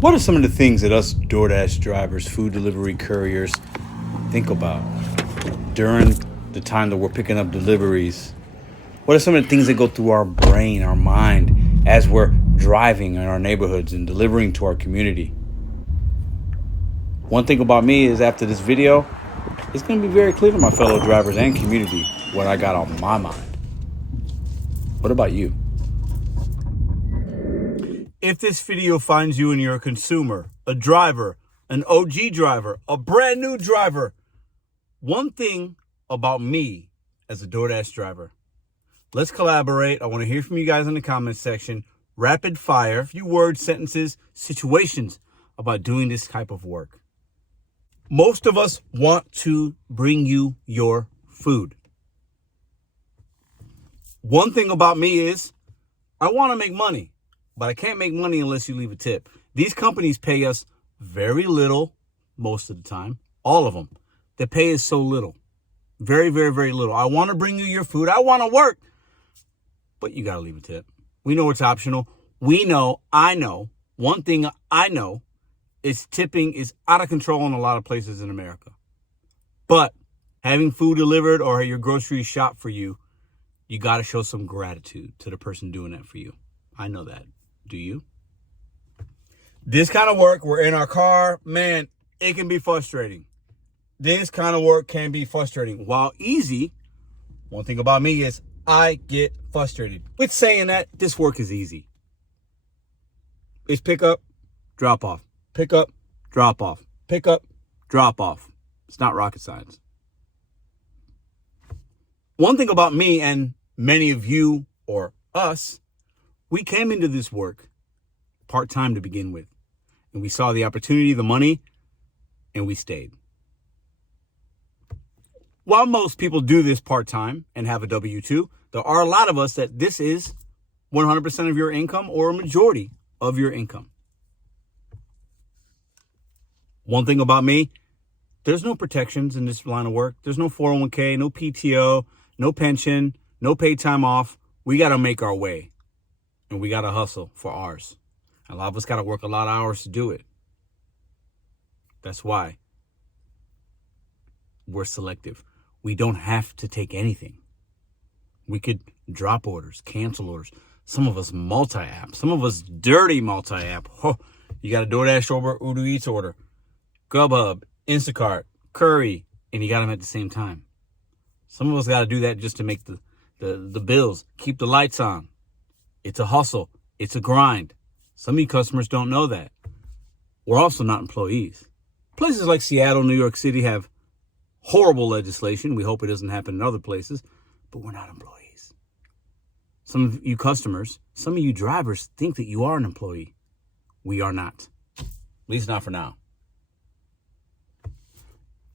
What are some of the things that us DoorDash drivers, food delivery couriers think about during the time that we're picking up deliveries? What are some of the things that go through our brain, our mind, as we're driving in our neighborhoods and delivering to our community? One thing about me is after this video, it's going to be very clear to my fellow drivers and community what I got on my mind. What about you? If this video finds you and you're a consumer, a driver, an OG driver, a brand new driver, one thing about me as a DoorDash driver, let's collaborate. I want to hear from you guys in the comments section. Rapid fire, a few words, sentences, situations about doing this type of work. Most of us want to bring you your food. One thing about me is I want to make money, but I can't make money unless you leave a tip. These companies pay us very little most of the time, all of them. They pay us so little, very, very, very little. I want to bring you your food. I want to work, but you got to leave a tip. We know it's optional. I know, one thing I know is tipping is out of control in a lot of places in America. But having food delivered or your groceries shopped for you, you got to show some gratitude to the person doing that for you. I know that. Do you? This kind of work, we're in our car, man, it can be frustrating. This kind of work can be frustrating. While easy, one thing about me is I get frustrated. With saying that, this work is easy. It's pick up, drop off. Pick up, drop off. Pick up, drop off. It's not rocket science. One thing about me and many of you or us, we came into this work part-time to begin with. And we saw the opportunity, the money, and we stayed. While most people do this part-time and have a W-2, there are a lot of us that this is 100% of your income or a majority of your income. One thing about me, there's no protections in this line of work. There's no 401k, no PTO, no pension, no paid time off. We got to make our way. And we got to hustle for ours. A lot of us got to work a lot of hours to do it. That's why we're selective. We don't have to take anything. We could drop orders, cancel orders. Some of us multi-app. Some of us dirty multi-app. Oh, you got a DoorDash order, Uber Eats order, Grubhub, Instacart, Curry, and you got them at the same time. Some of us got to do that just to make the bills, keep the lights on. It's a hustle. It's a grind. Some of you customers don't know that. We're also not employees. Places like Seattle, New York City have horrible legislation. We hope it doesn't happen in other places, but we're not employees. Some of you customers, some of you drivers think that you are an employee. We are not. At least not for now.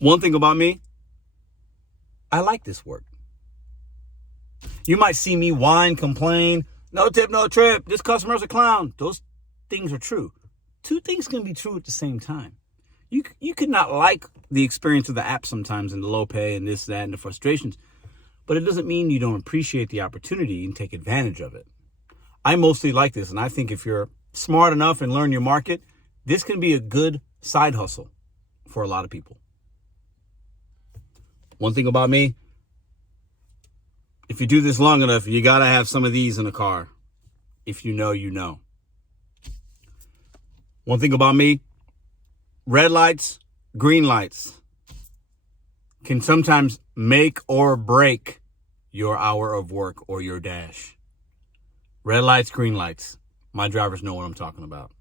One thing about me, I like this work. You might see me whine, complain, no tip, no trip, this customer's a clown. Those things are true. Two things can be true at the same time. You could not like the experience of the app sometimes and the low pay and this, that, and the frustrations, but it doesn't mean you don't appreciate the opportunity and take advantage of it. I mostly like this, and I think if you're smart enough and learn your market, this can be a good side hustle for a lot of people. One thing about me, if you do this long enough, you got to have some of these in the car. If you know, you know. One thing about me, red lights, green lights can sometimes make or break your hour of work or your dash. Red lights, green lights. My drivers know what I'm talking about.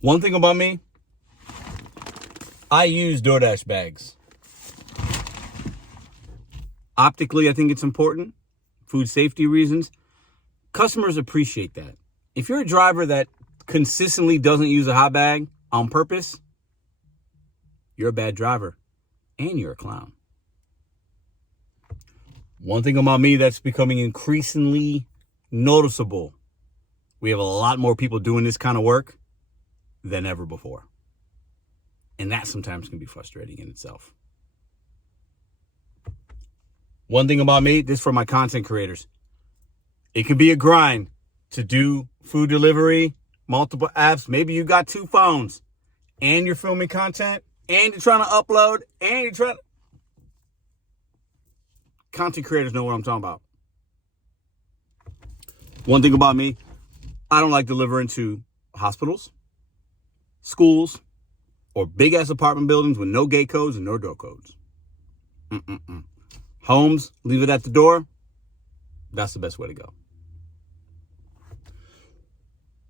One thing about me, I use DoorDash bags. Optically, I think it's important. Food safety reasons. Customers appreciate that. If you're a driver that consistently doesn't use a hot bag on purpose, you're a bad driver and you're a clown. One thing about me that's becoming increasingly noticeable, we have a lot more people doing this kind of work than ever before. And that sometimes can be frustrating in itself. One thing about me, this is for my content creators. It can be a grind to do food delivery multiple apps. Maybe you got 2 phones and you're filming content and you're trying to upload and you're trying to... Content creators know what I'm talking about. One thing about me, I don't like delivering to hospitals, schools, or big-ass apartment buildings with no gate codes and no door codes. Homes, leave it at the door. That's the best way to go.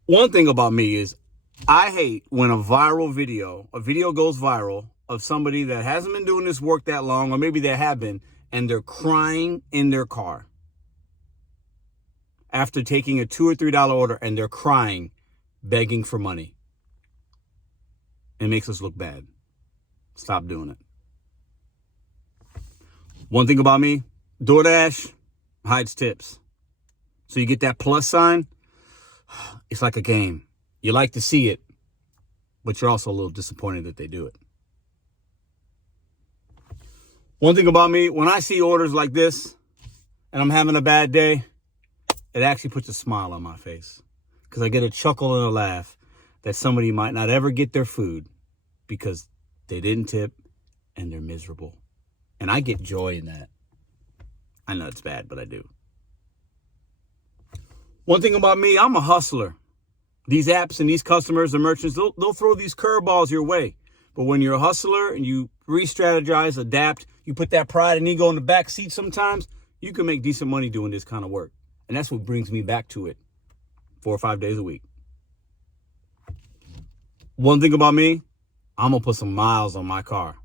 One thing about me is I hate when a video goes viral of somebody that hasn't been doing this work that long, or maybe they have been, and they're crying in their car after taking a $2 or $3 order, and they're crying, begging for money. It makes us look bad. Stop doing it. One thing about me, DoorDash hides tips. So you get that plus sign, it's like a game. You like to see it, but you're also a little disappointed that they do it. One thing about me, when I see orders like this and I'm having a bad day, it actually puts a smile on my face because I get a chuckle and a laugh that somebody might not ever get their food because they didn't tip and they're miserable. And I get joy in that. I know it's bad, but I do. One thing about me, I'm a hustler. These apps and these customers and merchants, they'll throw these curveballs your way. But when you're a hustler and you re-strategize, adapt, you put that pride and ego in the back seat sometimes, you can make decent money doing this kind of work. And that's what brings me back to it 4 or 5 days a week. One thing about me, I'm going to put some miles on my car.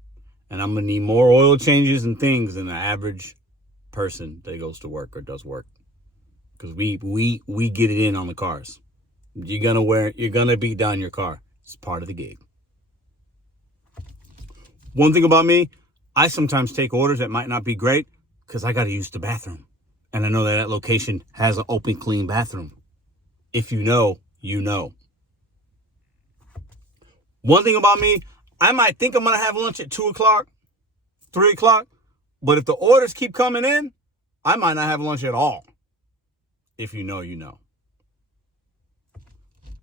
And I'm going to need more oil changes and things than the average person that goes to work or does work. Because we get it in on the cars. You're going to beat down your car. It's part of the gig. One thing about me, I sometimes take orders that might not be great because I got to use the bathroom. And I know that location has an open, clean bathroom. If you know, you know. One thing about me, I might think I'm going to have lunch at 2 o'clock, 3 o'clock. But if the orders keep coming in, I might not have lunch at all. If you know, you know.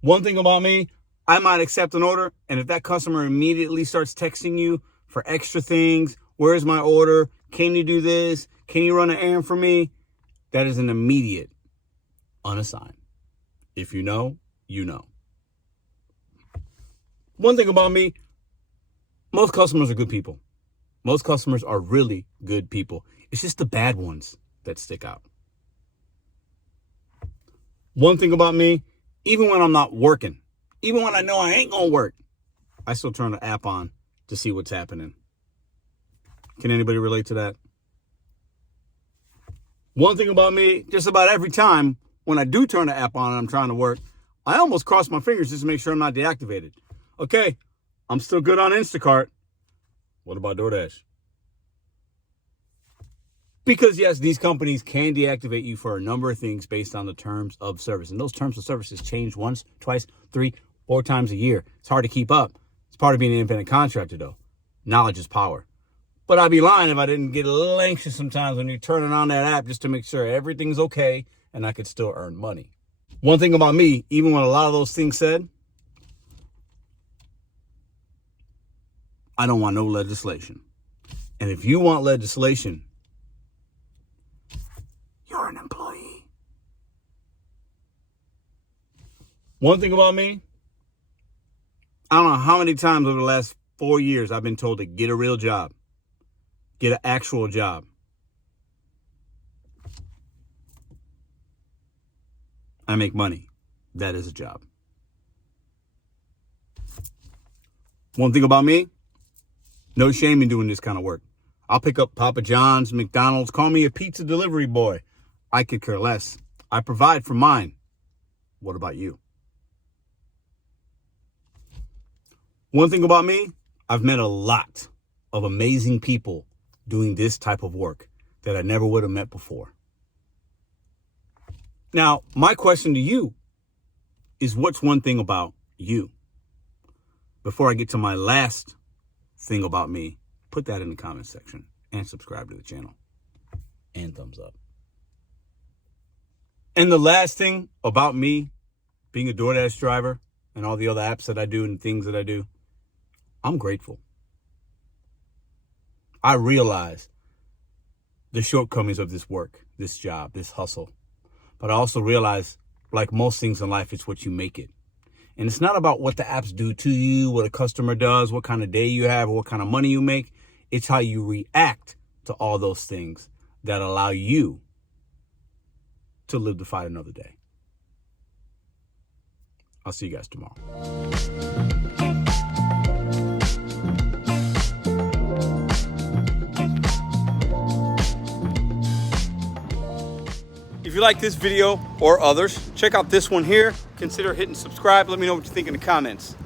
One thing about me, I might accept an order. And if that customer immediately starts texting you for extra things, where's my order? Can you do this? Can you run an errand for me? That is an immediate unassigned. If you know, you know. One thing about me, most customers are good people. Most customers are really good people. It's just the bad ones that stick out. One thing about me, even when I'm not working, even when I know I ain't going to work, I still turn the app on to see what's happening. Can anybody relate to that? One thing about me, just about every time when I do turn the app on and I'm trying to work, I almost cross my fingers just to make sure I'm not deactivated. Okay, I'm still good on Instacart. What about DoorDash? Because yes, these companies can deactivate you for a number of things based on the terms of service. And those terms of services change once, twice, 3, 4 times a year. It's hard to keep up. It's part of being an independent contractor though. Knowledge is power. But I'd be lying if I didn't get a little anxious sometimes when you're turning on that app just to make sure everything's okay and I could still earn money. One thing about me, even when a lot of those things said, I don't want no legislation. And if you want legislation, you're an employee. One thing about me, I don't know how many times over the last 4 years I've been told to get a real job. Get an actual job. I make money. That is a job. One thing about me, no shame in doing this kind of work. I'll pick up Papa John's, McDonald's, call me a pizza delivery boy. I could care less. I provide for mine. What about you? One thing about me, I've met a lot of amazing people doing this type of work that I never would have met before. Now, my question to you is, what's one thing about you? Before I get to my last thing about me, put that in the comment section and subscribe to the channel and thumbs up. And the last thing about me being a DoorDash driver and all the other apps that I do and things that I do, I'm grateful. I realize the shortcomings of this work, this job, this hustle. But I also realize, like most things in life, it's what you make it. And it's not about what the apps do to you, what a customer does, what kind of day you have, or what kind of money you make. It's how you react to all those things that allow you to live to fight another day. I'll see you guys tomorrow. If you like this video or others, check out this one here. Consider hitting subscribe. Let me know what you think in the comments.